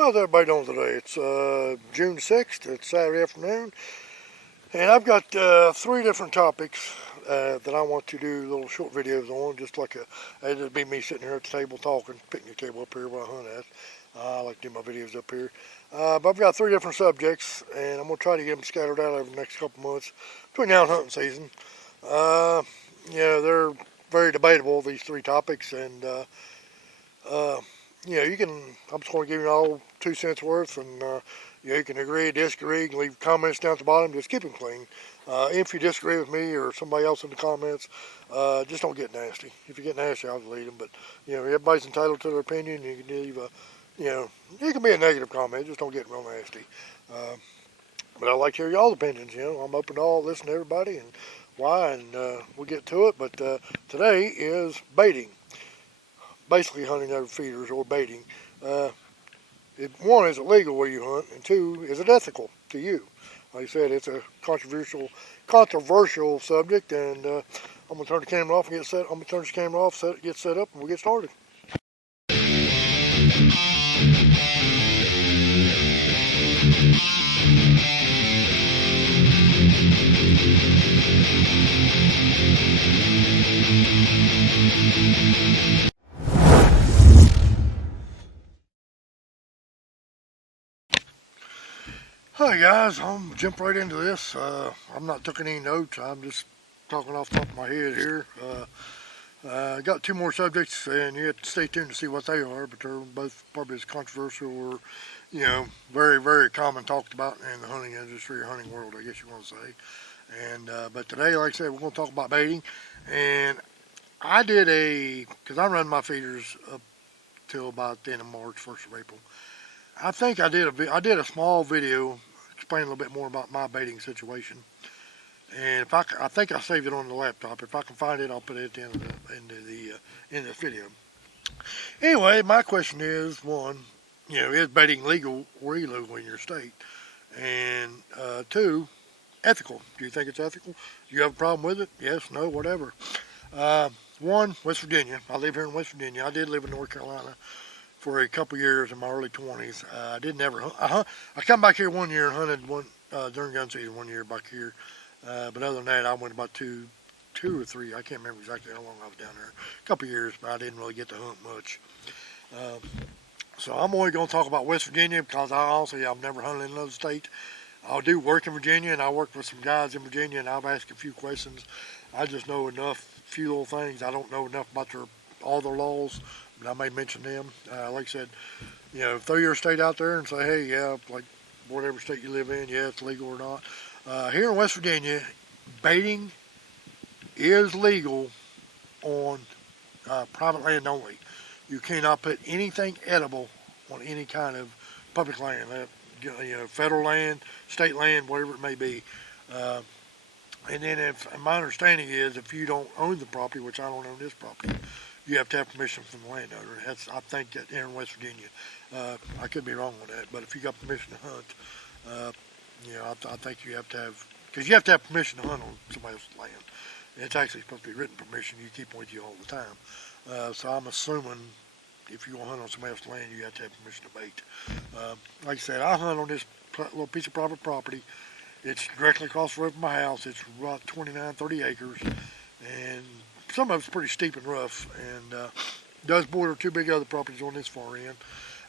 How's everybody doing today? It's June 6th. It's Saturday afternoon. And I've got three different topics that I want to do little short videos on. Just like it'd be me sitting here at the table talking, picnic table up here where I hunt at. I like to do my videos up here. But I've got three different subjects, and I'm going to try to get them scattered out over the next couple months between now and hunting season. They're very debatable, these three topics, and you can, I'm just going to give you all 2 cents worth, and you can agree, disagree, and leave comments down at the bottom. Just keep them clean. If you disagree with me or somebody else in the comments, just don't get nasty. If you get nasty, I'll delete them. But everybody's entitled to their opinion. You can leave you can be a negative comment. Just don't get real nasty. But I like to hear y'all's opinions. I'm open to all, listen to everybody and why, and we'll get to it. But today is baiting. Basically hunting over feeders or baiting. One, is it legal where you hunt, and two, is it ethical to you? Like I said, it's a controversial subject, and I'm gonna turn the camera off and get set. I'm gonna turn this camera off, get set up, and we'll get started. Hi guys, I'm gonna jump right into this. I'm not taking any notes. I'm just talking off the top of my head here. I got two more subjects, and you have to stay tuned to see what they are. But they're both probably as controversial or, very, very common talked about in the hunting industry or hunting world, I guess you want to say. And but today, like I said, we're going to talk about baiting. And I did because I run my feeders up till about the end of March, 1st of April. I think I did a small video explaining a little bit more about my baiting situation. And if I think I saved it on the laptop. If I can find it, I'll put it at the end of the video. Anyway, my question is, one, is baiting legal or illegal in your state? And two, ethical. Do you think it's ethical? Do you have a problem with it? Yes, no, whatever. One, West Virginia. I live here in West Virginia. I did live in North Carolina for a couple years in my early 20s. I didn't ever hunt. I come back here one year and hunted during gun season one year back here. But other than that, I went about two or three. I can't remember exactly how long I was down there. A couple years, but I didn't really get to hunt much. So I'm only going to talk about West Virginia because I've never hunted in another state. I do work in Virginia, and I work with some guys in Virginia, and I've asked a few questions. I just know few little things. I don't know enough about all their laws, but I may mention them. Like I said, throw your state out there and say, hey, yeah, like whatever state you live in, yeah, it's legal or not. Here in West Virginia, baiting is legal on private land only. You cannot put anything edible on any kind of public land, federal land, state land, whatever it may be. And then my understanding is if you don't own the property, which I don't own this property, you have to have permission from the landowner. I think that here in West Virginia. I could be wrong on that, but if you got permission to hunt, I think you have to have, because you have to have permission to hunt on somebody else's land. And it's actually supposed to be written permission. You keep them with you all the time. So I'm assuming if you want to hunt on somebody else's land, you have to have permission to bait. Like I said, I hunt on this little piece of private property. It's directly across the road from my house. It's about 29, 30 acres. And some of it's pretty steep and rough. And does border two big other properties on this far end.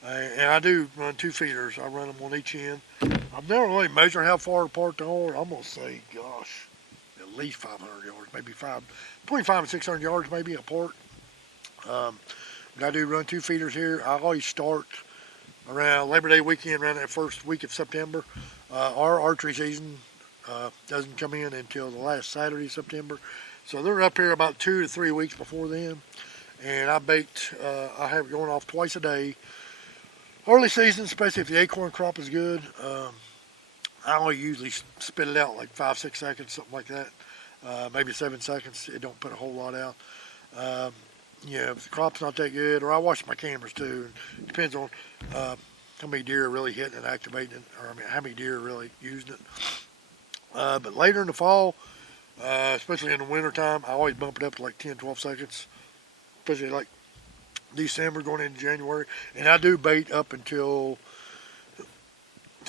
And I do run 2 feeders. I run them on each end. I've never really measured how far apart they are. I'm going to say, gosh, at least 500 yards, maybe between 500 and 600 yards maybe apart. But I do run 2 feeders here. I always start around Labor Day weekend, around that first week of September. Our archery season doesn't come in until the last Saturday of September. So they're up here about 2 to 3 weeks before then. And I bait, I have it going off twice a day. Early season, especially if the acorn crop is good, I only usually spit it out like 5-6 seconds, something like that. Maybe 7 seconds. It don't put a whole lot out. If the crop's not that good, or I watch my cameras too. It depends on how many deer are really hitting and activating it, or how many deer are really using it. But later in the fall, especially in the wintertime, I always bump it up to like 10-12 seconds, especially like December going into January. And I do bait up until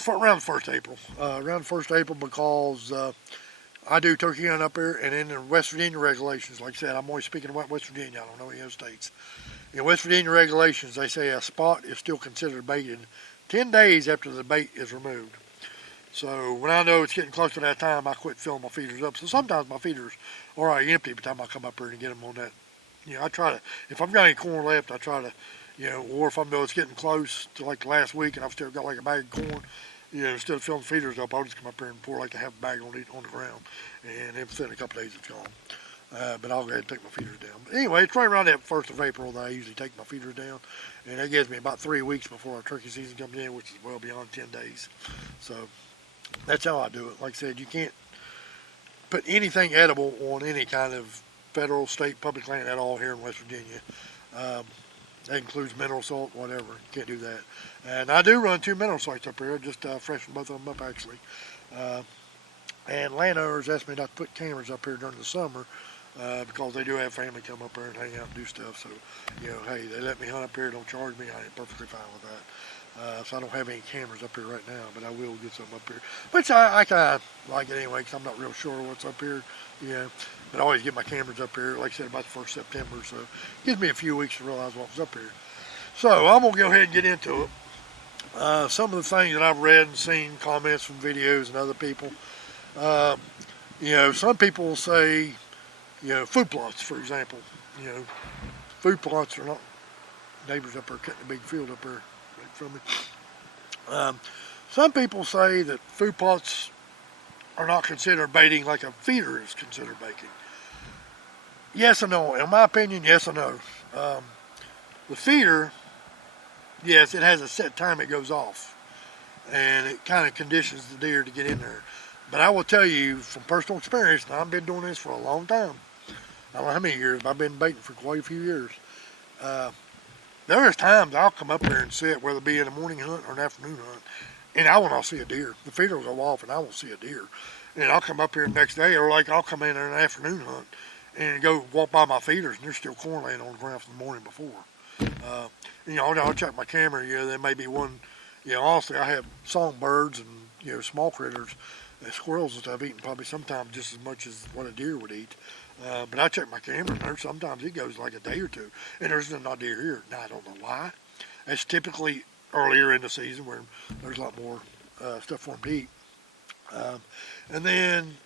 around the 1st April. Around the 1st April because I do turkey hunt up here, and in the West Virginia regulations, like I said, I'm always speaking about West Virginia. I don't know any other states. In West Virginia regulations, they say a spot is still considered baited 10 days after the bait is removed. So when I know it's getting close to that time, I quit filling my feeders up. So sometimes my feeders are already empty by the time I come up here and get them on that. I try to, if I've got any corn left, I try to, or if I know it's getting close to like the last week and I've still got like a bag of corn, instead of filling feeders up, I'll just come up here and pour like a half a bag on the ground. And then within a couple of days it's gone. But I'll go ahead and take my feeders down. But anyway, it's right around that 1st of April that I usually take my feeders down. And that gives me about 3 weeks before our turkey season comes in, which is well beyond 10 days. So that's how I do it. Like I said, you can't put anything edible on any kind of federal, state, public land at all here in West Virginia. That includes mineral salt, whatever. You can't do that. And I do run 2 mineral sites up here. I just freshened both of them up, actually. And landowners asked me not to put cameras up here during the summer because they do have family come up here and hang out and do stuff. So, hey, they let me hunt up here, don't charge me. I'm perfectly fine with that. So I don't have any cameras up here right now, but I will get some up here. Which I kind of like it anyway, because I'm not real sure what's up here. But I always get my cameras up here, like I said, about the 1st of September. So it gives me a few weeks to realize what was up here. So I'm going to go ahead and get into it. Some of the things that I've read and seen, comments from videos and other people. Some people will say, food plots, for example. Food plots are not neighbors up there cutting a big field up there right from me. Some people say that food plots are not considered baiting like a feeder is considered baiting. Yes and no. In my opinion, yes and no. The feeder, yes, it has a set time it goes off. And it kind of conditions the deer to get in there. But I will tell you from personal experience, and I've been doing this for a long time. I don't know how many years, but I've been baiting for quite a few years. There's times I'll come up there and sit, whether it be in a morning hunt or an afternoon hunt, and I will not see a deer. The feeder will go off and I won't see a deer. And I'll come up here the next day, or like I'll come in an afternoon hunt and go walk by my feeders and there's still corn laying on the ground from the morning before. I'll check my camera, there may be one, honestly I have songbirds and, small critters, squirrels and stuff eating probably sometimes just as much as what a deer would eat. But I check my camera and there's sometimes it goes like a day or two and there's not deer here. Now I don't know why. It's typically earlier in the season where there's a lot more stuff for them to eat. And then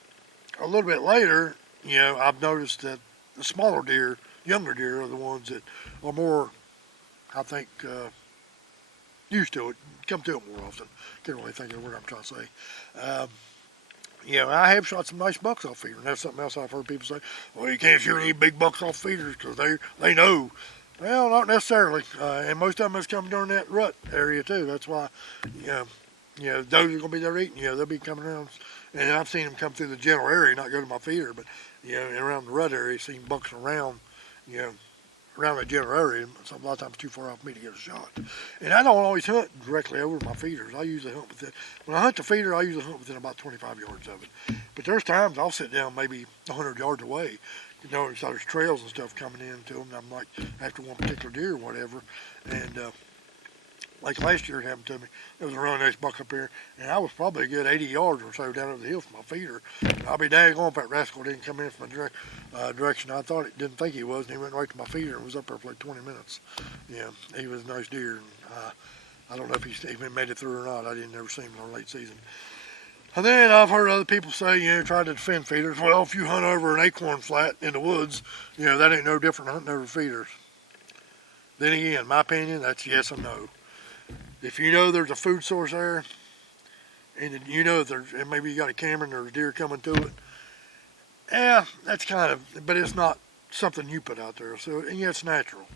a little bit later, I've noticed that the smaller deer, younger deer, are the ones that are more, I think, used to it, come to it more often. Can't really think of the word I'm trying to say. I have shot some nice bucks off feeders, and that's something else I've heard people say, well, you can't shoot any big bucks off feeders because they know. Well, not necessarily, and most of them has come during that rut area too. That's why, those are going to be there eating. They'll be coming around, and I've seen them come through the general area, not go to my feeder, but around the rut area, seen bucks around, around the general area. So a lot of times too far off for me to get a shot. And I don't always hunt directly over my feeders. I usually hunt within, when I hunt the feeder, I usually hunt within about 25 yards of it. But there's times I'll sit down maybe 100 yards away. So there's trails and stuff coming into them. And I'm like, after one particular deer or whatever. And like last year it happened to me. There was a really nice buck up here. And I was probably a good 80 yards or so down over the hill from my feeder. And I'll be daggone if that rascal didn't come in from my direction. I didn't think he was. And he went right to my feeder and was up there for like 20 minutes. He was a nice deer. And I don't know if he even made it through or not. I didn't ever see him in the late season. And then I've heard other people say, try to defend feeders. Well, if you hunt over an acorn flat in the woods, that ain't no different than hunting over feeders. Then again, my opinion, that's yes and no. If you know there's a food source there, and you know and maybe you got a camera and there's deer coming to it, that's but it's not something you put out there. So, and it's natural.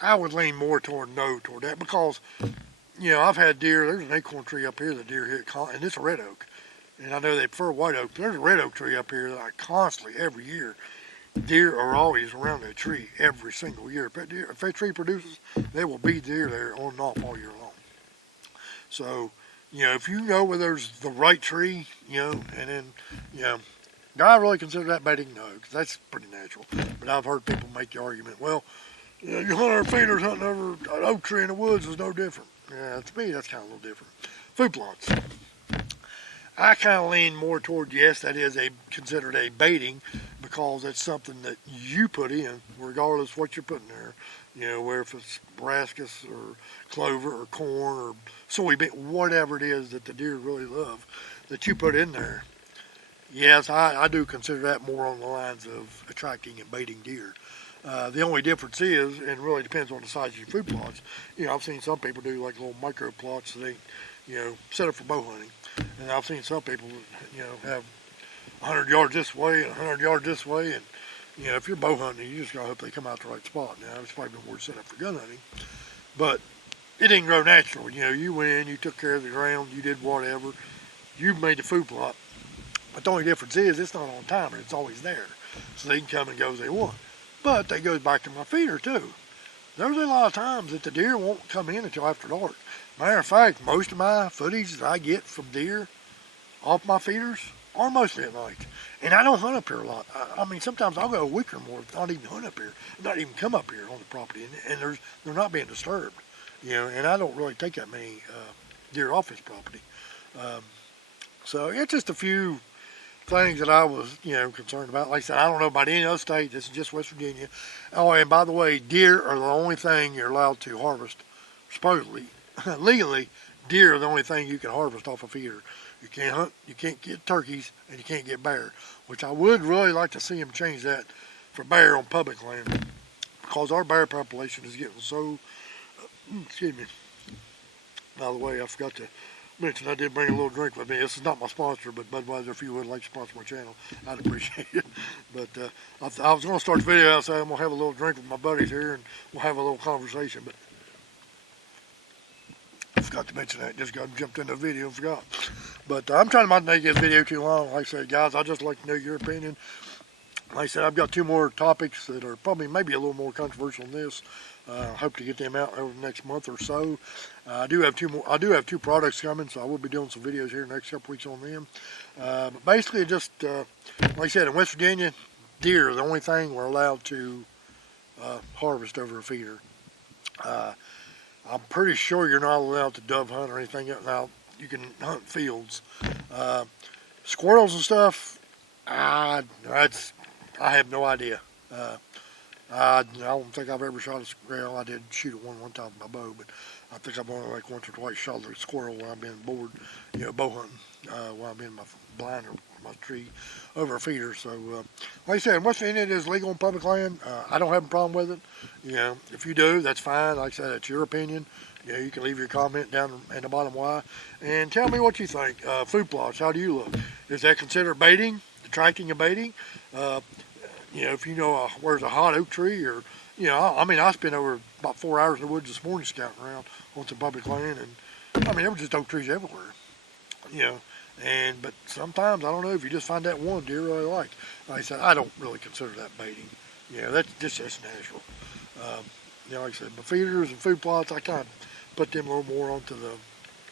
I would lean more toward no toward that because I've had deer, there's an acorn tree up here that deer hit, and it's a red oak. And I know they prefer white oak, but there's a red oak tree up here that I constantly, every year, deer are always around that tree every single year. If that tree produces, there will be deer there on and off all year long. So, if you know where there's the right tree, and then, do I really consider that baiting? No, because that's pretty natural. But I've heard people make the argument, well, you hunt our feeders hunting over an oak tree in the woods is no different. Yeah, to me, that's kind of a little different. Food plots. I kind of lean more toward yes, that is considered a baiting because it's something that you put in, regardless of what you're putting there. You know, where if it's brassicas or clover or corn or soybean, whatever it is that the deer really love, that you put in there. Yes, I do consider that more on the lines of attracting and baiting deer. The only difference is, and it really depends on the size of your food plots. You know, I've seen some people do like little micro plots that they, you know, set up for bow hunting. And I've seen some people, you know, have 100 yards this way and 100 yards this way. And, you know, if you're bow hunting, you just got to hope they come out the right spot. Now, it's probably more set up for gun hunting. But it didn't grow natural. You know, you went in, you took care of the ground, you did whatever. You made the food plot. But the only difference is it's not on timer. It's always there. So they can come and go as they want. But that goes back to my feeder, too. There's a lot of times that the deer won't come in until after dark. Matter of fact, most of my footage that I get from deer off my feeders are mostly at night. And I don't hunt up here a lot. I mean, sometimes I'll go a week or more not even hunt up here, not even come up here on the property. And they're not being disturbed, you know, and I don't really take that many deer off this property. So it's just a few things that I was, you know, concerned about. Like I said, I don't know about any other state. This is just West Virginia. Oh, and by the way, deer are the only thing you're allowed to harvest, supposedly. Legally, deer are the only thing you can harvest off a feeder. You can't hunt, you can't get turkeys, and you can't get bear, which I would really like to see them change that for bear on public land, because our bear population is getting so, excuse me. By the way, I forgot to mention I did bring a little drink with me. This is not my sponsor, but Budweiser, if you would like to sponsor my channel, I'd appreciate it. But I was going to start the video outside. I'm going to have a little drink with my buddies here, and we'll have a little conversation. But I forgot to mention that. Just got jumped into the video and forgot. But I'm trying not to make this video too long. Like I said, guys, I'd just like to know your opinion. Like I said, I've got two more topics that are probably maybe a little more controversial than this. I hope to get them out over the next month or so. I do have two more. I do have two products coming, so I will be doing some videos here in the next couple weeks on them. But basically, just like I said, in West Virginia, deer are the only thing we're allowed to harvest over a feeder. I'm pretty sure you're not allowed to dove hunt or anything else. Now, you can hunt fields. Squirrels and stuff, I have no idea. I don't think I've ever shot a squirrel. I did shoot it one time with my bow, but I think I've only like once or twice shot a squirrel when I've been bored, you know, bow hunting, when I've been in my blind or my tree over a feeder. So, like I said, West Virginia, it is legal on public land. I don't have a problem with it. You know, if you do, that's fine. Like I said, it's your opinion. You know, you can leave your comment down in the bottom why, and tell me what you think. Food plots, how do you look? Is that considered baiting, attracting and baiting? You know, if you know where's a hot oak tree, or, you know, I mean, I spent over about 4 hours in the woods this morning scouting around on some public land, and I mean, there were just oak trees everywhere, you know. But sometimes, I don't know, if you just find that one deer really like I said, I don't really consider that baiting. You know, that's just natural. You know, like I said, my feeders and food plots, I kind of put them a little more onto the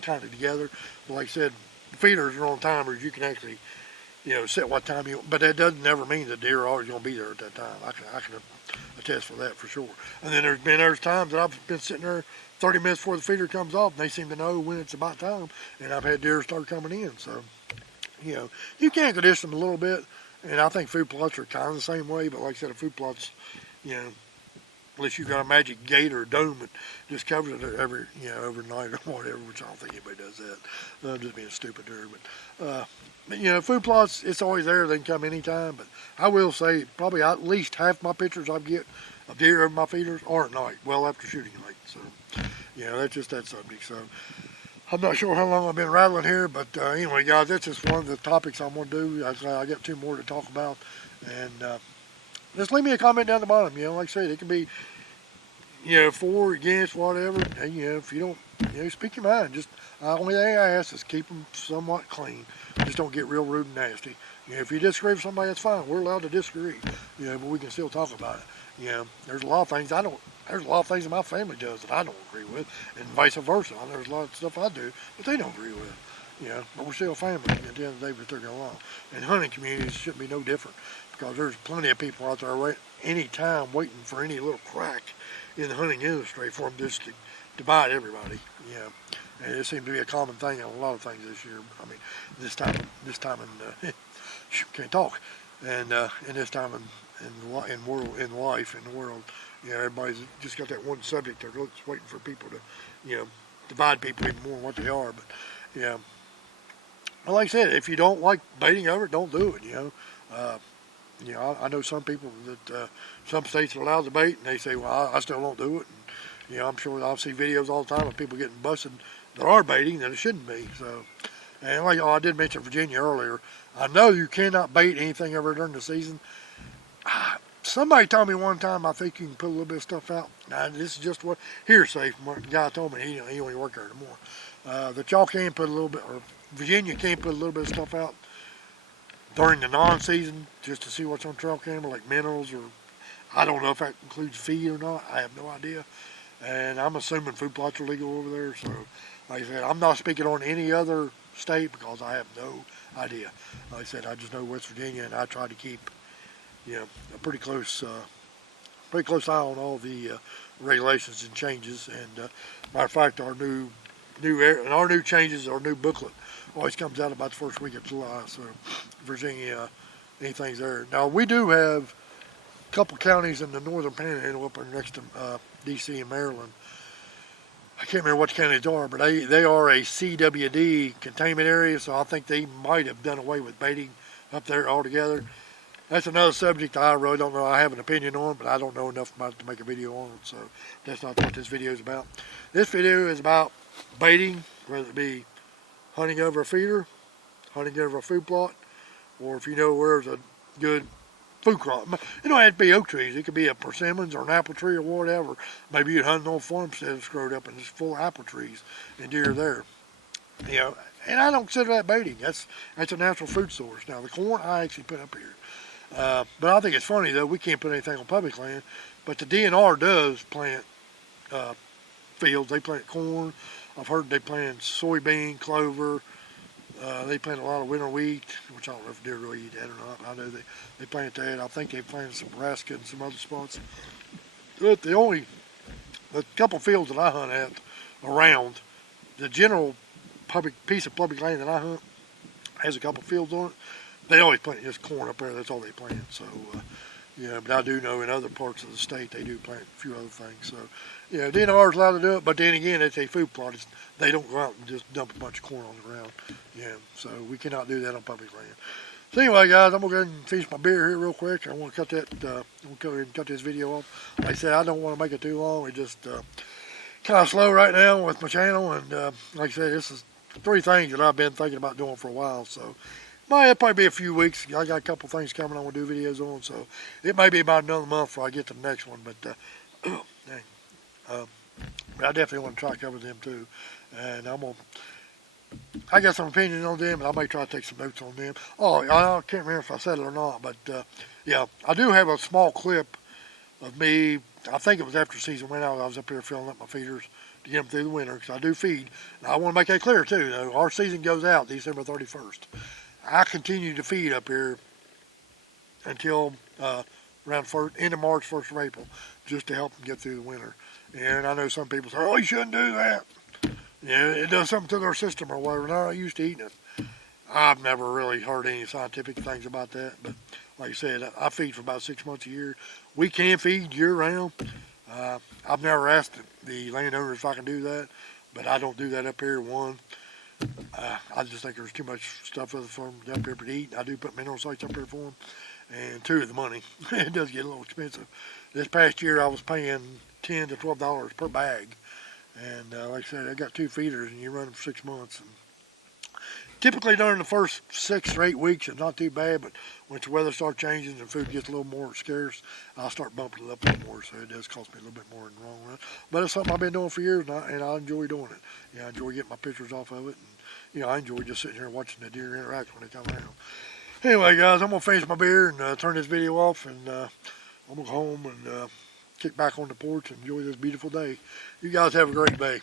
kind of together. But like I said, the feeders are on timers. You can actually, you know, set what time you, but that doesn't never mean the deer are always going to be there at that time. I can attest for that for sure. And then there's times that I've been sitting there 30 minutes before the feeder comes off, and they seem to know when it's about time, and I've had deer start coming in. So, you know, you can condition them a little bit, and I think food plots are kind of the same way, but like I said, a food plot's, you know, unless you got a magic gate or a dome that just covers it overnight or whatever, which I don't think anybody does that. I'm just being stupid there. But you know, food plots, it's always there. They can come anytime. But I will say probably at least half my pictures I get of deer over my feeders are at night, well after shooting night. So, you know, that's just that subject. So I'm not sure how long I've been rattling here, but anyway, guys, that's just one of the topics I'm going to do. I got two more to talk about. And just leave me a comment down the bottom. You know, like I said, it can be, you know, for, against, whatever. And, you know, if you don't, you know, speak your mind. Just the only thing I ask is keep them somewhat clean. Just don't get real rude and nasty. You know, if you disagree with somebody, that's fine. We're allowed to disagree. You know, but we can still talk about it. You know, there's a lot of things there's a lot of things that my family does that I don't agree with, and vice versa. There's a lot of stuff I do, but they don't agree with. You know, but we're still family at the end of the day, we're still going along. And hunting communities should be no different, because there's plenty of people out there any time waiting for any little crack in the hunting industry for them just to divide everybody. You know, and it seems to be a common thing in a lot of things this year. I mean, this time in can't talk, and in this time in life in the world, you know, everybody's just got that one subject. They're just waiting for people to, you know, divide people even more than what they are. But yeah, well, like I said, if you don't like baiting over it, don't do it. You know, I know some people that some states are allowed to bait, and they say, well, I still don't do it. And, you know, I'm sure I'll see videos all the time of people getting busted that are baiting that it shouldn't be. So, and like I did mention Virginia earlier, I know you cannot bait anything ever during the season. Somebody told me one time, I think you can put a little bit of stuff out. Now, this is just what hearsay from what the guy told me. He only work there anymore. That y'all can put a little bit, or Virginia can put a little bit of stuff out during the non-season just to see what's on trail camera, like minerals, or I don't know if that includes feed or not. I have no idea. And I'm assuming food plots are legal over there. So, like I said, I'm not speaking on any other state because I have no idea. Like I said, I just know West Virginia, and I try to keep, you know, a pretty close eye on all the regulations and changes. And matter of fact, our new changes, our new booklet always comes out about the first week of July. So if there's anything's there. Now we do have a couple counties in the northern panhandle up there next to D.C. and Maryland. I can't remember which counties are, but they are a CWD containment area, so I think they might have done away with baiting up there altogether. That's another subject I really don't know. I have an opinion on, but I don't know enough about it to make a video on it, so that's not what this video is about. This video is about baiting, whether it be hunting over a feeder, hunting over a food plot, or if you know where there's a good food crop. It don't have to be oak trees. It could be a persimmons or an apple tree or whatever. Maybe you're hunting on a farmstead that's growed up and it's full of apple trees and deer there. You know, and I don't consider that baiting. That's a natural food source. Now the corn I actually put up here. But I think it's funny though, we can't put anything on public land, but the DNR does plant fields. They plant corn. I've heard they plant soybean, clover. They plant a lot of winter wheat, which I don't know if deer really eat that or not. I know they plant that. I think they planted some brassica and some other spots. But the couple fields that I hunt at around, the general piece of public land that I hunt has a couple fields on it. They always plant just corn up there. That's all they plant. So, yeah, but I do know in other parts of the state they do plant a few other things. So, yeah, DNR is allowed to do it, but then again, it's a food plot. They don't go out and just dump a bunch of corn on the ground. Yeah, so we cannot do that on public land. So anyway, guys, I'm gonna go ahead and finish my beer here real quick. I want to cut that. I'm gonna go ahead and cut this video off. Like I said, I don't want to make it too long. It's just kind of slow right now with my channel, and like I said, this is 3 things that I've been thinking about doing for a while. So. It'll probably be a few weeks. I got a couple things coming I want to do videos on, so it may be about another month before I get to the next one. But dang, I definitely want to try to cover them too. And I got some opinions on them, and I may try to take some notes on them. Oh, I can't remember if I said it or not, but yeah, I do have a small clip of me. I think it was after season went out. I was up here filling up my feeders to get them through the winter because I do feed. Now, I want to make that clear too. Though our season goes out December 31st. I continue to feed up here until around end of March, 1st of April, just to help them get through the winter. And I know some people say, oh, you shouldn't do that. Yeah, it does something to their system or whatever. They're not used to eating it. I've never really heard any scientific things about that. But like I said, I feed for about 6 months a year. We can feed year-round. I've never asked the landowner if I can do that, but I don't do that up here, one. I just think there's too much stuff for them up here to eat. I do put mineral sites up here for them. And 2, the money. It does get a little expensive. This past year I was paying $10 to $12 per bag. And like I said, I got 2 feeders and you run them for 6 months. And typically during the first 6 or 8 weeks it's not too bad, but once the weather starts changing and food gets a little more scarce, I'll start bumping it up a little more. So it does cost me a little bit more in the long run. But it's something I've been doing for years and I enjoy doing it. Yeah, I enjoy getting my pictures off of it. And, you know, I enjoy just sitting here watching the deer interact when they come around. Anyway, guys, I'm going to finish my beer and turn this video off, and I'm going to go home and kick back on the porch and enjoy this beautiful day. You guys have a great day.